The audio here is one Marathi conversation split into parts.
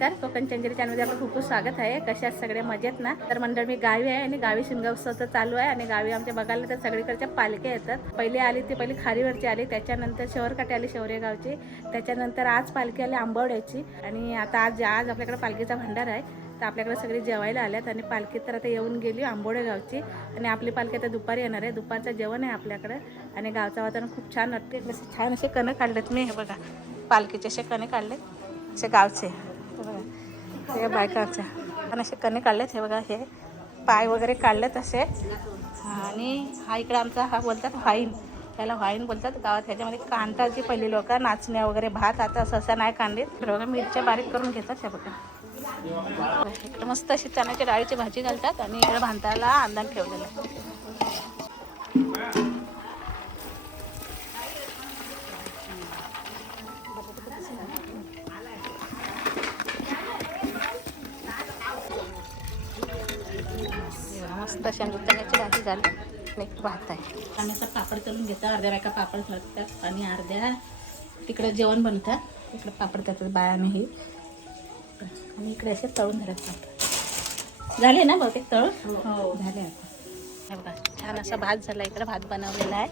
नमस्कार, कोकण चंदेरी चॅनलमध्ये आपलं खूप खूप स्वागत आहे. कशात सगळे मजेत ना? तर मंडळ मी गावी आहे आणि गावी शिमगा उत्सव चालू आहे आणि गावी आमच्या बघायला तर सगळीकडच्या पालख्या येतात. पहिली खारीवरची आली, त्याच्यानंतर शहरकाठी आली शौर्यगावची, त्याच्यानंतर आज पालखी आली आंबवड्याची आणि आता आज आपल्याकडे पालखीचा भंडारा आहे. तर आपल्याकडे सगळे जेवायला आल्यात आणि पालखी तर आता येऊन गेली आंबोडे गावची आणि आपली पालखी आता दुपारी येणार आहे. दुपारचं जेवण आहे आपल्याकडे आणि गावचं वातावरण खूप छान वाटते. छान असे कणं काढलेत मी, हे बघा पालखीचे असे कणे काढलेत, असे गावचे हे बघा, हे बायकाचे आणि असे कणे काढलेत. हे बघा, हे पाय वगैरे काढलेत असे. आणि हा इकडे आमचा हा बोलतात व्हाईन, त्याला व्हाईन बोलतात गावात. ह्याच्यामध्ये कांदा जी पहिली लोक नाचण्या वगैरे भात, आता सहसा नाही कांदीत. बघा मिरच्या बारीक करून घेतात. हे बघा इकडे मस्त अशी चण्याच्या डाळीची भाजी घालतात आणि इकडे भांताला अंदान ठेवलेलं आहे. मस्त अशा चण्याची भाजी झाली आणि भात आहे. आम्ही असं पापड तळून घेतात, अर्ध्या बायका पापड करतात आणि अर्ध्या तिकडे जेवण बनतात, इकडे पापड करतात बायाने ही. आणि इकडे असे तळून धरत पापड झाले ना बहुतेक तळून. हो झाले. आता बघा छान असा भात झाला, इकडे भात बनवलेला आहे,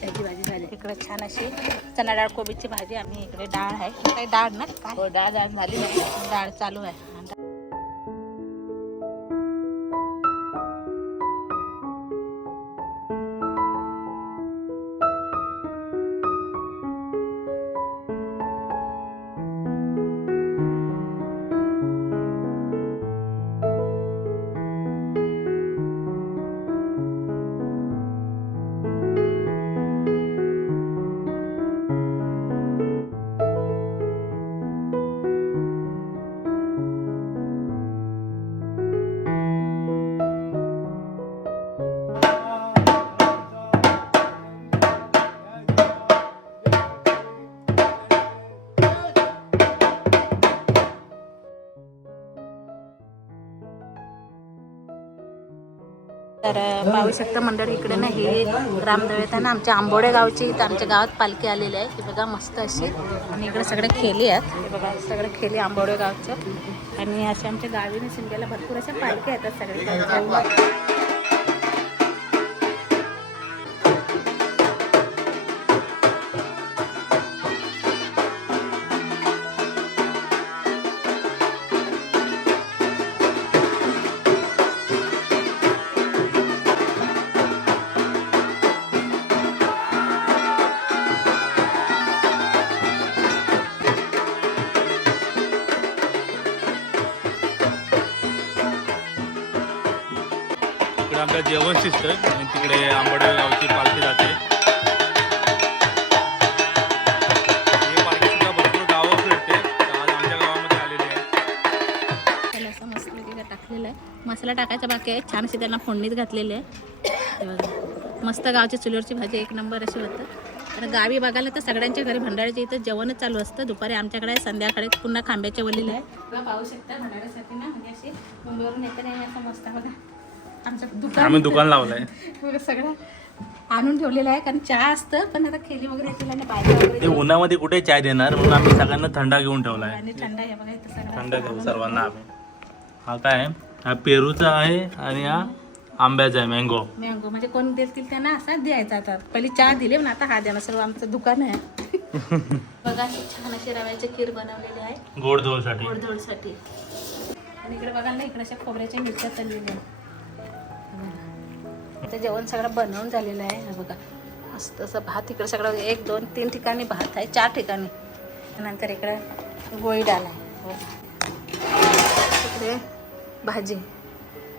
त्याची भाजी झाली. इकडे छान अशी चणा डाळ कोबीची भाजी. आम्ही इकडे डाळ आहे, काही डाळ ना काय डाळ झाली नाही, डाळ चालू आहे. तर पाहू शकता मंडळी, इकडे ना ही रामदेव ना आमच्या आंबोडे गावची, तर आमच्या गावात पालखी आलेली आहे. ती बघा मस्त अशी. आणि इकडे सगळे खेली आहेत, हे बघा सगळे खेली आंबोडे गावचं. आणि अशा आमच्या गावीने शिमग्याला भरपूर अशा पालख्या येतात सगळे. आमचं जेवण शिस्त आणि तिकडे आंबोडे गावची पालखी जाते. ही पालखी सुद्धा भरपूर गावं फिरते. आज आमच्या गावामध्ये आलेली आहे. असं मस्त टाकलेलं आहे, मसाला टाकायचा बाकी आहे. छान अशी त्यांना फोडणीत घातलेली आहे. मस्त गावची चुलीवरची भाजी एक नंबर अशी होतं. आणि गावी बघायला तर सगळ्यांच्या घरी भंडाऱ्याच्या इथं जेवणच चालू असतं. दुपारी आमच्याकडे संध्याकाळी पुन्हा खांब्याच्या वलीला आहे. पाहू शकता भंडाऱ्यासाठी ना, म्हणजे अशी मुंबईवरून येतं नाही असं मस्त बघा. आम्ही दुकान लावलंय, सगळं आणून ठेवलेलं आहे. कारण चहा असतं, पण आता खेली वगैरे उन्हामध्ये कुठे चाय देणार, म्हणून आम्ही सगळ्यांना थंडा घेऊन ठेवलाय. आणि थंडा आहे बघा इथं सगळं, थंडा घेऊ सर्वांना आम्ही. हा काय हा पेरूचा आहे आणि हा आंब्याचा आहे, मँगो. म्हणजे कोण देतील त्यांना असाच द्यायचा. आता पहिली चहा दिली पण आता हा द्या. सर्व आमचं दुकान आहे. बघा छान अशी रव्याची खीर बनवलेली आहे गोडधोडसाठी. आणि इकडे बघा ना, इकडे अशा खोबऱ्याच्या मिरच्या तळलेल्या आहेत. जेवण सगळं बनवून झालेलं आहे. हे बघा मस्त असं भात. इकडे सगळं 1 2 3 ठिकाणी भात आहे, 4 ठिकाणी. नंतर इकडे गोळी डाळ आहे, इकडे भाजी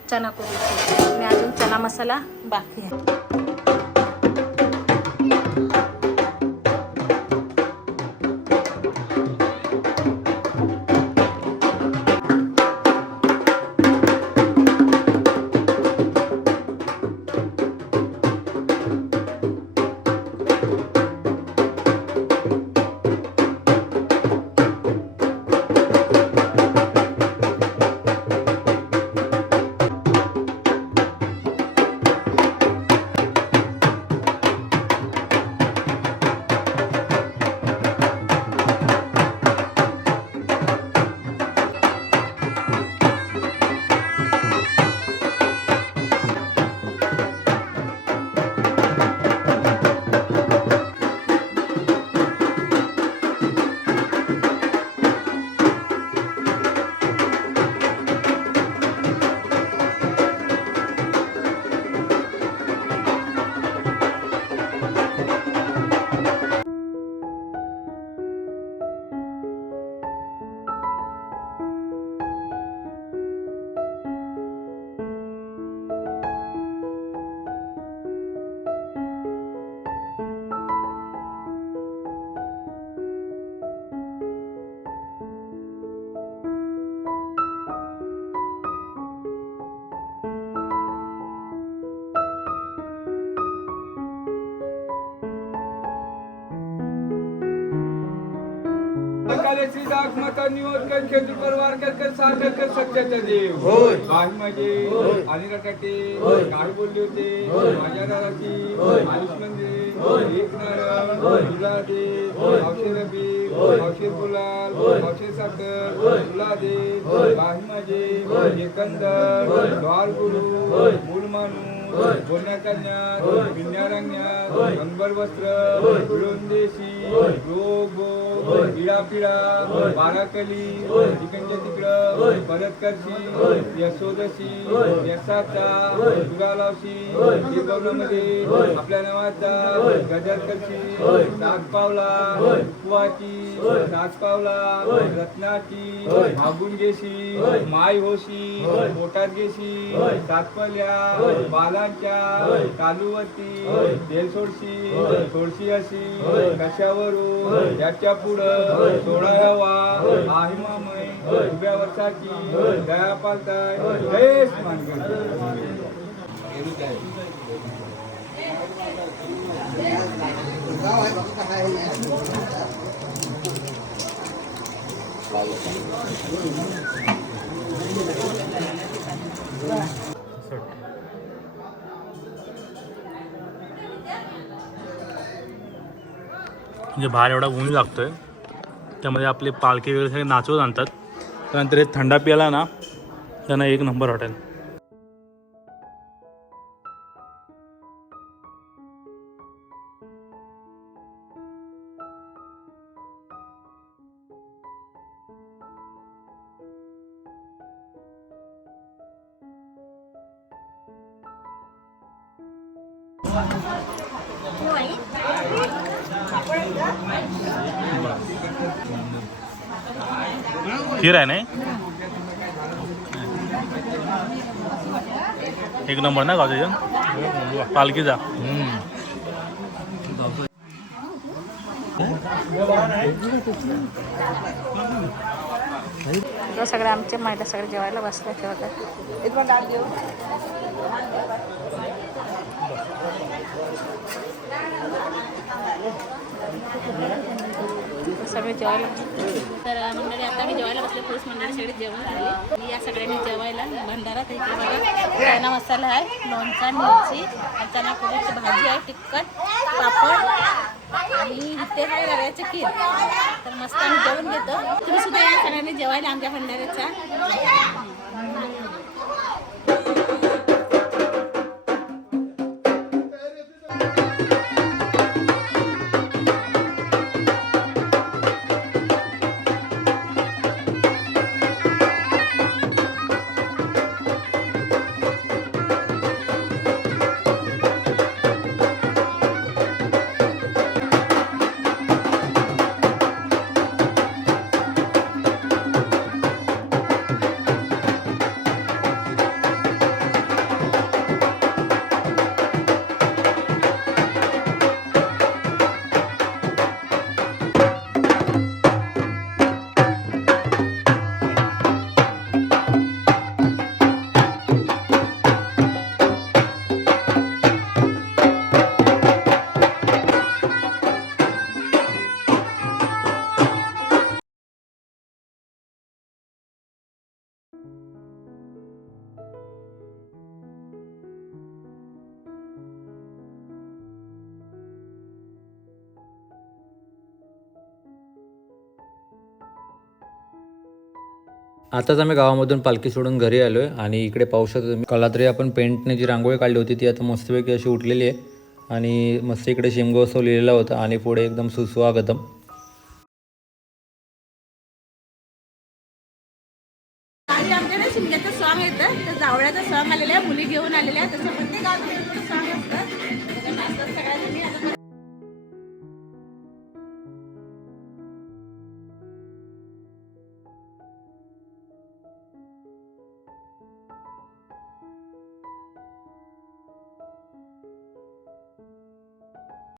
चना कोबीची आणि अजून चना मसाला बाकी आहे. आले श्रीदास माता निवडकर खेतू परवार कर साधकर सत्याचा देव होय. काही माझे आणि रटाटे काय बोलले होते माझ्या दादाची आयुष म्हणजे एक नारळ तुला दे औषध रबी औषध गुलाल औषध साखर तुला दे काही माझे एकंदर द्वार गुरु मूल माणूस बोलण्याचा ज्ञान विज्ञानाज्ञान अंबर वस्त्र मिळून देशी रोग पिढा बाराकली तिकडच्या तिकडं परत करशी यशोदशी यशाचा तुला लावशी मध्ये आपल्या नावाचा गजर करशी सात पावला उपवाची सात पावला रत्नाची भागून घेशी माय होशी पोटात घेशी सातपल्या बालांच्या तालुवरती तेल सोडशी अशी कशावरून त्याच्या पुढं सोळावा आहे मामय उभ्या वर्षाची दया पालताय जयेश मानकर म्हणजे बाहेर एवढा ऊन लागतोय त्यामध्ये आपले पालखी वगैरे सगळे नाचवत आणतात त्यानंतर हे थंडा प्याला ना त्यांना एक नंबर हॉटेल. खीर आहे नाही एक नंबर ना गावच्या पालखीचा. सगळे आमचे महिला सगळे जेवायला बसले ते बघा. सगळे जेवायला तर मंडळी आता मी जेवायला बसले. पुरुष मंडळी सगळे जेवण झाले. मी या सगळ्यांनी जेवायला भंडारा तर इकडे बघा चणा मसाला आहे, लोणचा, मिरची, चणा कोबीची भाजी आहे, तिखट पापड आणि इथे आहे रव्याचं खीर. तर मस्त आम्ही जेवण घेतो. तुम्ही सुद्धा या सगळ्यांनी जेवायला आमच्या भंडाऱ्याचा. आताच आम्ही गावामधून पालखी सोडून घरी आलो आहे आणि इकडे पाहू शकतो तुम्ही कलात्री आपण पेंटने जी रांगोळी काढली होती ती आता मस्तपैकी अशी उठलेली आहे आणि मस्त इकडे शिमगोत्सव लिहिलेला होता आणि पुढे एकदम सुस्वागतम. आमच्याकडे शिमग्याचं सॉंग येतं तर जावळ्याचं सॉंग आलेलं आहे. मुली घेऊन आलेल्या तसं प्रत्येक गावात सॉंग असतं. सगळ्या